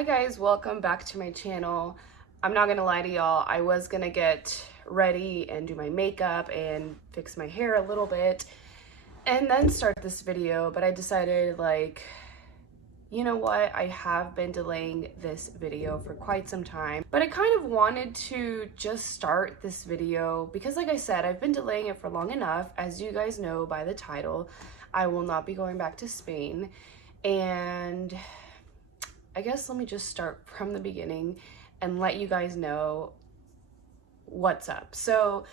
Hi guys, welcome back to my channel. I'm not gonna lie to y'all, I was gonna get ready and do my makeup and fix my hair a little bit and then start this video, but I decided you know what, I have been delaying this video for quite some time, but I kind of wanted to just start this video because like I said, I've been delaying it for long enough. As you guys know by the title, I will not be going back to Spain, and I guess let me just start from the beginning and let you guys know what's up. So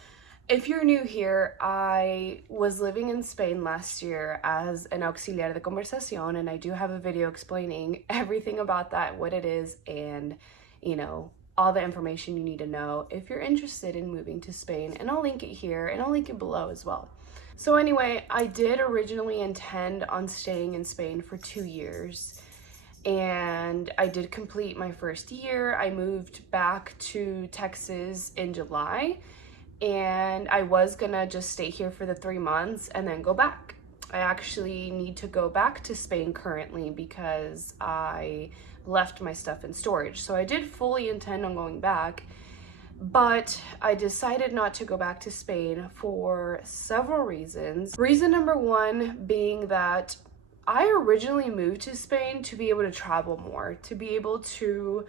if you're new here, I was living in Spain last year as an auxiliar de conversación, and I do have a video explaining everything about that, what it is, and all the information you need to know if you're interested in moving to Spain. And I'll link it here and I'll link it below as well. So anyway, I did originally intend on staying in Spain for 2 years. And I did complete my first year. I moved back to Texas in July, and I was gonna just stay here for the 3 months and then go back. I actually need to go back to Spain currently because I left my stuff in storage. So I did fully intend on going back, but I decided not to go back to Spain for several reasons. Reason number one being that I originally moved to Spain to be able to travel more, to be able to,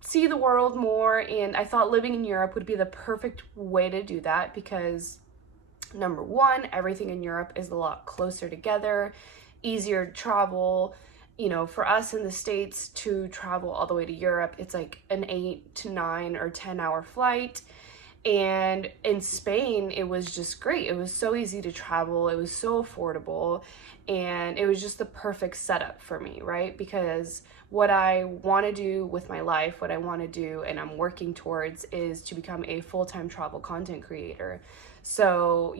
see the world more. And I thought living in Europe would be the perfect way to do that because, number one, everything in Europe is a lot closer together, easier to travel. For us in the States to travel all the way to Europe, it's like an 8 to 9 or 10-hour flight. And in Spain, it was just great. It was so easy to travel. It was so affordable. And it was just the perfect setup for me, right? Because what I want to do with my life, what I want to do and I'm working towards is to become a full-time travel content creator. So,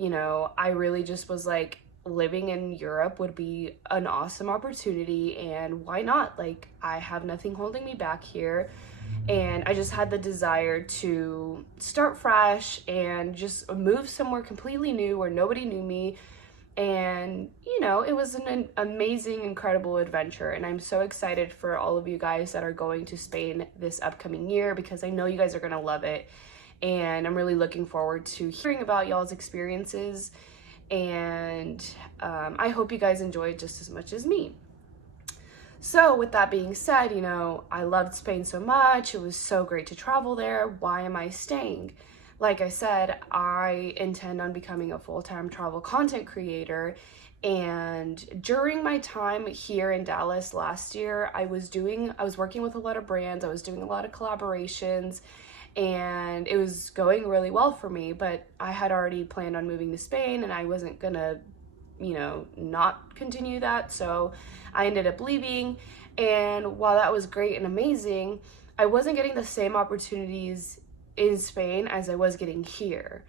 I really just was like, living in Europe would be an awesome opportunity, and why not? Like, I have nothing holding me back here. And I just had the desire to start fresh and just move somewhere completely new where nobody knew me. And, it was an amazing, incredible adventure. And I'm so excited for all of you guys that are going to Spain this upcoming year because I know you guys are going to love it. And I'm really looking forward to hearing about y'all's experiences. And I hope you guys enjoy it just as much as me. So with that being said, I loved Spain so much. It was so great to travel there. Why am I staying? Like I said, I intend on becoming a full-time travel content creator. And during my time here in Dallas last year, I was working with a lot of brands. I was doing a lot of collaborations, and it was going really well for me. But I had already planned on moving to Spain, and I wasn't gonna not continue that. So I ended up leaving. And while that was great and amazing, I wasn't getting the same opportunities in Spain as I was getting here.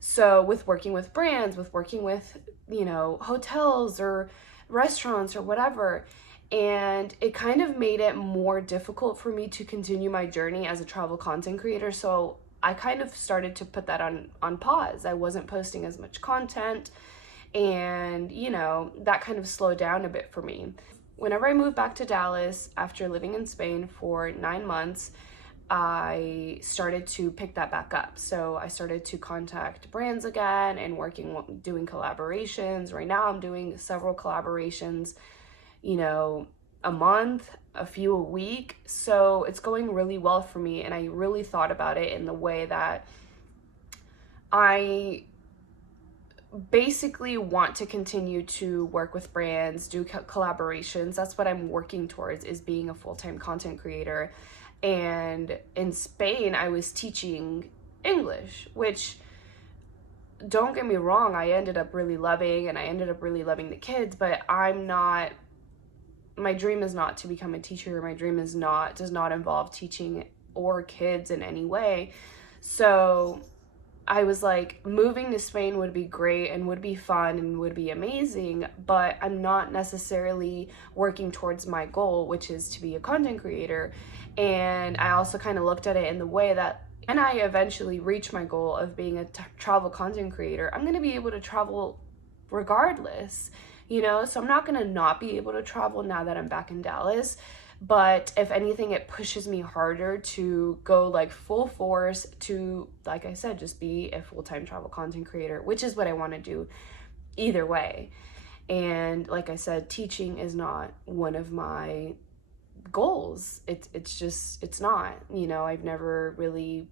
So with working with brands, with working with, hotels or restaurants or whatever, and it kind of made it more difficult for me to continue my journey as a travel content creator. So I kind of started to put that on pause. I wasn't posting as much content, and that kind of slowed down a bit for me. Whenever I moved back to Dallas after living in Spain for 9 months, I started to pick that back up. So I started to contact brands again and doing collaborations. Right now I'm doing several collaborations, a month, a few a week. So it's going really well for me. And I really thought about it in the way that I basically want to continue to work with brands, do collaborations. That's what I'm working towards, is being a full-time content creator. And in Spain, I was teaching English, which, don't get me wrong, I ended up really loving, and I ended up really loving the kids, but my dream is not to become a teacher. My dream does not involve teaching or kids in any way. So I was like, moving to Spain would be great and would be fun and would be amazing, but I'm not necessarily working towards my goal, which is to be a content creator. And I also kind of looked at it in the way that when I eventually reach my goal of being a travel content creator, I'm going to be able to travel regardless, you know? So I'm not gonna not be able to travel now that I'm back in Dallas. But if anything, it pushes me harder to go like full force to, like I said, just be a full-time travel content creator, which is what I want to do either way. And like I said, teaching is not one of my goals. It's not, you know, I've never really,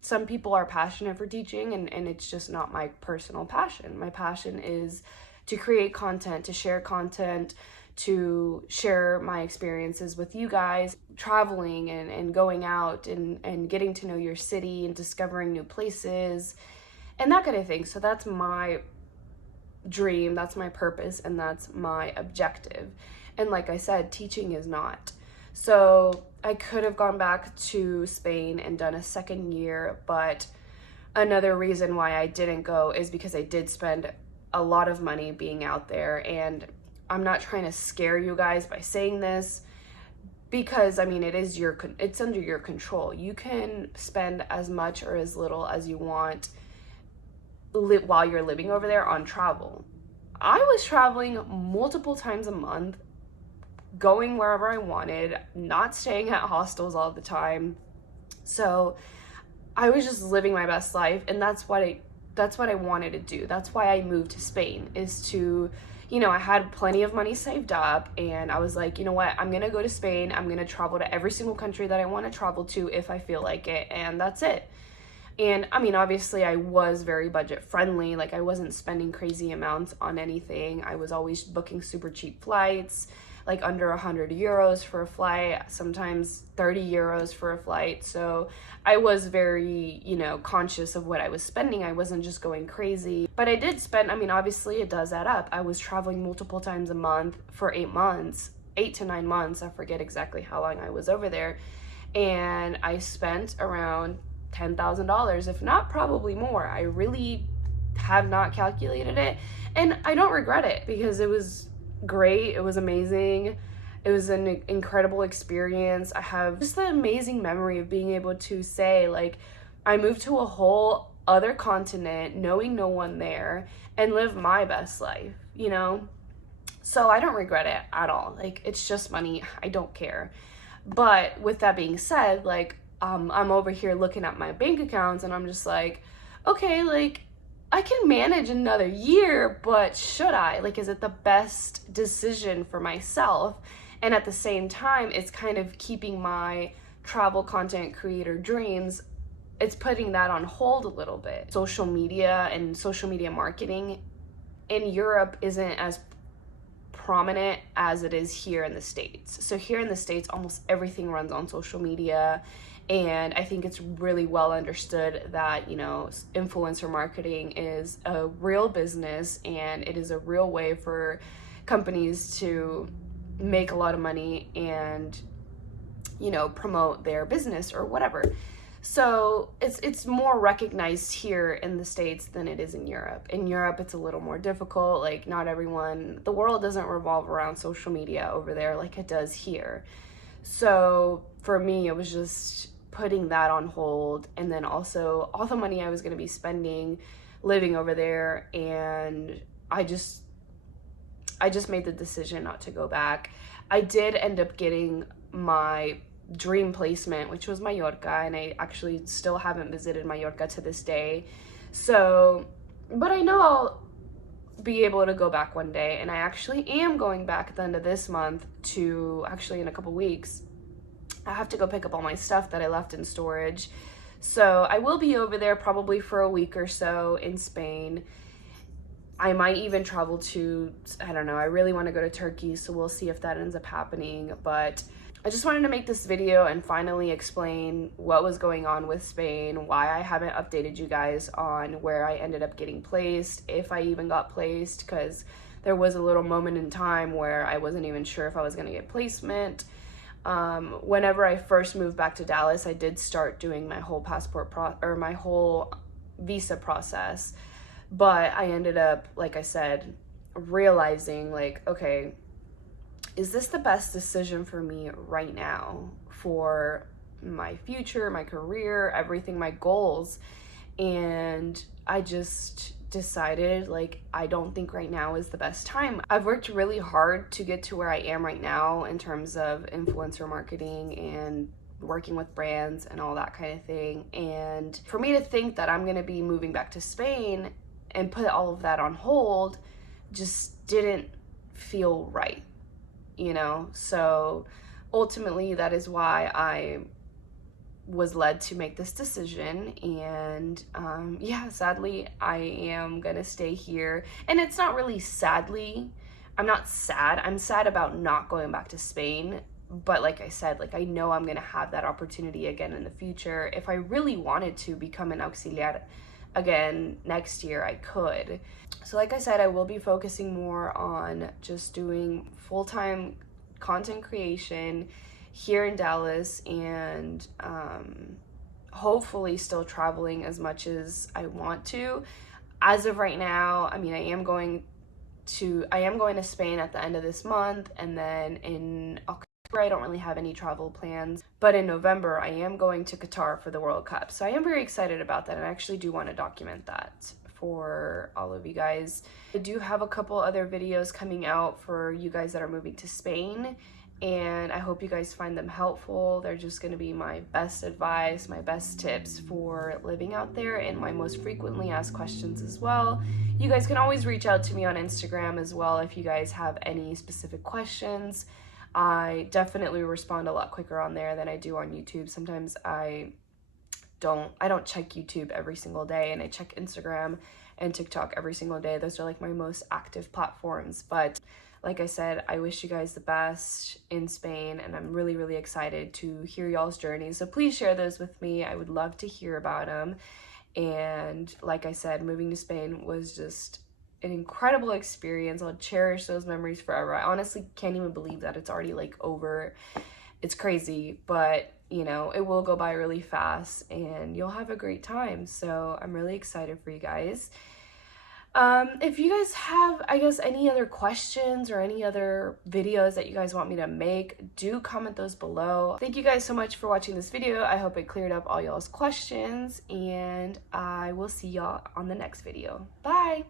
some people are passionate for teaching, and it's just not my personal passion. My passion is to create content, to share content, to share my experiences with you guys, traveling and going out and getting to know your city and discovering new places and that kind of thing. So that's my dream, that's my purpose, and that's my objective. And like I said, teaching is not. So I could have gone back to Spain and done a second year, but another reason why I didn't go is because I did spend a lot of money being out there. And I'm not trying to scare you guys by saying this, because I mean, it's under your control. You can spend as much or as little as you want while you're living over there on travel. I was traveling multiple times a month, going wherever I wanted, not staying at hostels all the time. So I was just living my best life, and that's what I wanted to do. That's why I moved to Spain, is to, you know, I had plenty of money saved up, and I was like, you know what, I'm gonna go to Spain. I'm gonna travel to every single country that I want to travel to if I feel like it, and that's it. And I mean, obviously I was very budget friendly. Like, I wasn't spending crazy amounts on anything. I was always booking super cheap flights, like under 100 euros for a flight, sometimes 30 euros for a flight. So I was very, you know, conscious of what I was spending. I wasn't just going crazy, but I did spend, I mean, obviously it does add up. I was traveling multiple times a month for 8 months, 8 to 9 months. I forget exactly how long I was over there. And I spent around $10,000, if not probably more. I really have not calculated it, and I don't regret it, because it was great. It was amazing. It was an incredible experience. I have just the amazing memory of being able to say, like, I moved to a whole other continent, knowing no one there, and live my best life, you know? So I don't regret it at all. Like, it's just money. I don't care. But with that being said, like, I'm over here looking at my bank accounts, and I'm just like, okay, like, I can manage another year, but should I? Like, is it the best decision for myself? And at the same time, it's kind of keeping my travel content creator dreams, it's putting that on hold a little bit. Social media and social media marketing in Europe isn't as prominent as it is here in the States. So here in the States, almost everything runs on social media. And I think it's really well understood that, you know, influencer marketing is a real business, and it is a real way for companies to make a lot of money and, you know, promote their business or whatever. So it's more recognized here in the States than it is in Europe. In Europe, it's a little more difficult. Like, not everyone, the world doesn't revolve around social media over there like it does here. So for me, it was just putting that on hold, and then also all the money I was going to be spending living over there, and I just made the decision not to go back. I did end up getting my dream placement, which was Mallorca, and I actually still haven't visited Mallorca to this day. So, but I know I'll be able to go back one day, and I actually am going back at the end of this month to, actually in a couple weeks, I have to go pick up all my stuff that I left in storage. So I will be over there probably for a week or so in Spain. I might even travel to, I don't know, I really want to go to Turkey, so we'll see if that ends up happening. But I just wanted to make this video and finally explain what was going on with Spain, why I haven't updated you guys on where I ended up getting placed, if I even got placed, because there was a little moment in time where I wasn't even sure if I was going to get placement. Whenever I first moved back to Dallas, I did start doing my whole my whole visa process, but I ended up, like I said, realizing, like, okay, is this the best decision for me right now for my future, my career, everything, my goals? And I just decided like I don't think right now is the best time. I've worked really hard to get to where I am right now in terms of influencer marketing and working with brands and all that kind of thing. And for me to think that I'm going to be moving back to Spain and put all of that on hold just didn't feel right, you know? So ultimately, that is why I was led to make this decision. And yeah, sadly, I am going to stay here. And it's not really sadly, I'm not sad. I'm sad about not going back to Spain. But like I said, like I know I'm going to have that opportunity again in the future. If I really wanted to become an auxiliar again next year, I could. So like I said, I will be focusing more on just doing full-time content creation here in Dallas, and hopefully still traveling as much as I want to. As of right now, I mean, I am going to Spain at the end of this month, and then in October I don't really have any travel plans, but in November I am going to Qatar for the World Cup. So I am very excited about that, and I actually do want to document that for all of you guys. I do have a couple other videos coming out for you guys that are moving to Spain, and I hope you guys find them helpful. They're just going to be my best advice, my best tips for living out there, and my most frequently asked questions as well. You guys can always reach out to me on Instagram as well if you guys have any specific questions. I definitely respond a lot quicker on there than I do on YouTube. Sometimes I don't check YouTube every single day, and I check Instagram and TikTok every single day. Those are like my most active platforms. But like I said, I wish you guys the best in Spain, and I'm really, really excited to hear y'all's journeys. So please share those with me. I would love to hear about them. And like I said, moving to Spain was just an incredible experience. I'll cherish those memories forever. I honestly can't even believe that it's already like over. It's crazy, but you know, it will go by really fast and you'll have a great time. So I'm really excited for you guys. If you guys have, I guess, any other questions or any other videos that you guys want me to make, do comment those below. Thank you guys so much for watching this video. I hope it cleared up all y'all's questions, and I will see y'all on the next video. Bye!